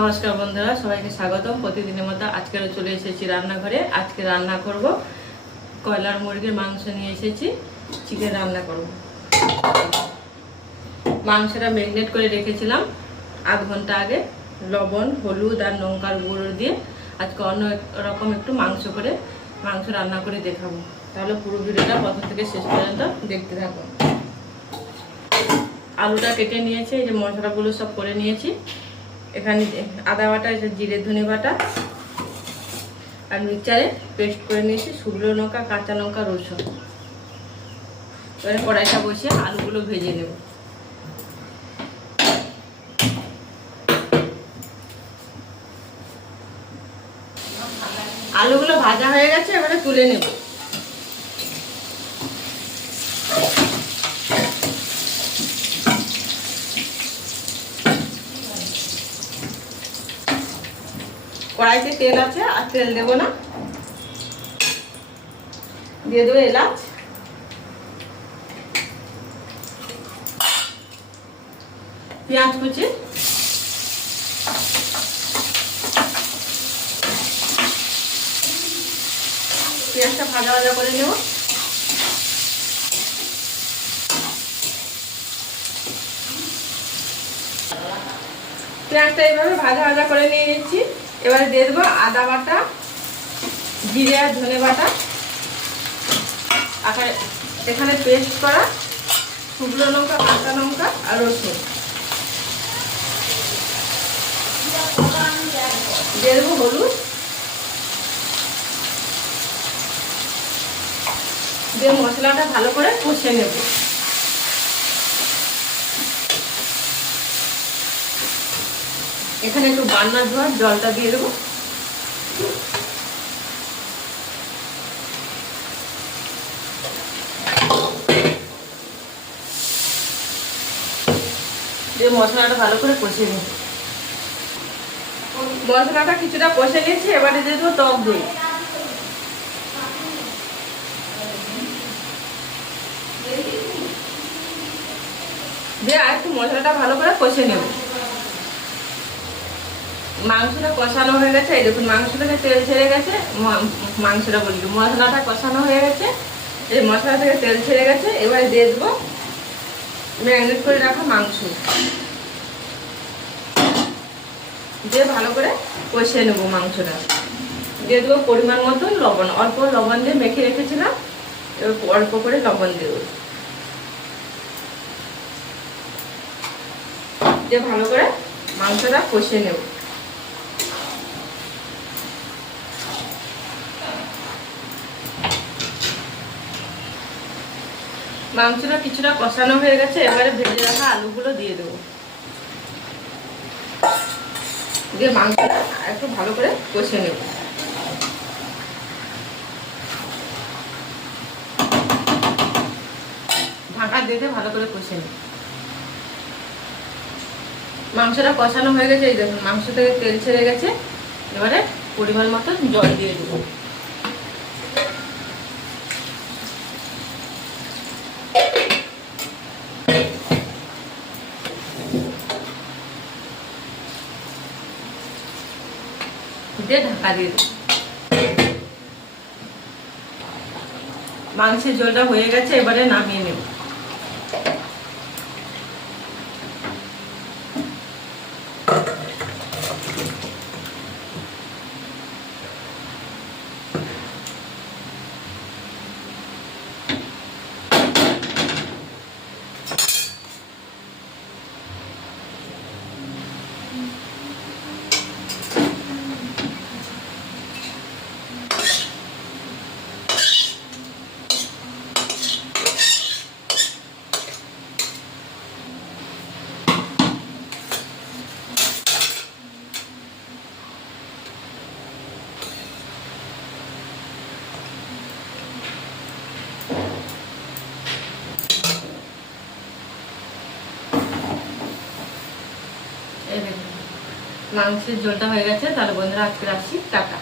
নমস্কার বন্ধুরা, সবাইকে স্বাগতম। প্রতিদিনের মতো আজকেও চলে এসেছি রান্নাঘরে। আজকে রান্না করব কয়লার মুরগির মাংস নিয়ে এসেছি, চিকেন রান্না করব। মাংসটা ম্যারিনেট করে রেখেছিলাম আধ ঘন্টা আগে, লবণ, হলুদ আর লঙ্কার গুঁড়ো দিয়ে। আজকে অন্য রকম একটু মাংস রান্না করে দেখাবো। তাহলে পুরো ভিডিওটা প্রথম থেকে শেষ পর্যন্ত দেখতে থাকো। আলুটা কেটে নিয়েছি, এই যে মশলাগুলো সব করে নিয়েছি। এখানে আদা বাটা, জিরে ধনে বাটা আর মিক্সচারে পেস্ট করে নিয়েছি শুকনো লঙ্কা, কাঁচা লঙ্কা, রসুন। এবারে কড়াইটা বসিয়ে আলুগুলো ভেজে নেব। আলুগুলো ভাজা হয়ে গেছে, এবারে তুলে নেব। কড়াইতে তেল আছে, আর তেল দেব না। দিয়ে দেবো এলাচ, পেঁয়াজ কুচি, পেঁয়াজটা ভাজা ভাজা করে নেব। পেঁয়াজটা এইভাবে ভাজা ভাজা করে নিয়ে নিচ্ছি। এবারে দিয়ে দেবো আদা বাটা, জিরে আর ধনে বাটা, এখানে পেস্ট করা শুকনো লঙ্কা, কাঁচা লঙ্কা আর রসুন। দিয়ে দেবো হলুদ, দিয়ে মশলাটা ভালো করে কষে নেব। এখানে একটু বান্না ধোয়ার জলটা দিয়ে দেবো। দিয়ে মশলাটা ভালো করে কষিয়ে নেব। মশলাটা কিছুটা কষে নিয়েছি, এবারে দিয়ে দেবো টক দই। দিয়ে আর একটু মশলাটা ভালো করে কষে নেব। মাংসটা কষানো হয়ে গেছে, এই দেখুন মাংস থেকে তেল ছেড়ে গেছে। মশলাটা কষানো হয়ে গেছে, এই মশলা থেকে তেল ছেড়ে গেছে। এবারে দিয়ে দেবো ম্যারিনেট করে রাখা মাংস, দিয়ে ভালো করে কষিয়ে নেব মাংসটা। দিয়ে দেবো পরিমাণ মতো লবণ, অল্প লবণ দিয়ে মেখে রেখেছিলাম, এবার অল্প করে লবণ দেবো। দিয়ে ভালো করে মাংসটা কষিয়ে নেব। মাংসটা কিছুটা কষানো হয়ে গেছে, এবারে ভেজে রাখা আলুগুলো দিয়ে দেবো। দিয়ে মাংসটা একটু ভালো করে কষিয়ে নেব। ঢাকা দিয়ে ভালো করে কষিয়ে নেব। মাংসটা কষানো হয়ে গেছে, এই দেখুন মাংস থেকে তেল ছেড়ে গেছে। এবারে পরিমাণ মতো জল দিয়ে দেবো। দিয়ে ঢাকা দিয়ে দেবো। মাংসের ঝোলটা হয়ে গেছে, এবারে নামিয়ে নেব। মাংসের ঝোলটা হয়ে গেছে। তাহলে বন্ধুরা আজকে রাখছি, টাটা।